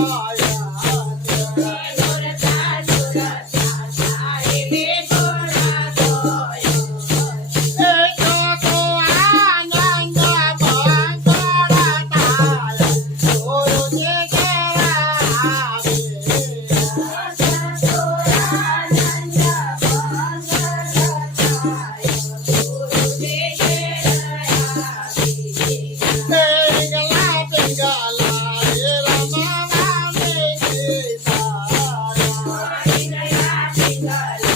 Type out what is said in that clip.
Oh. God.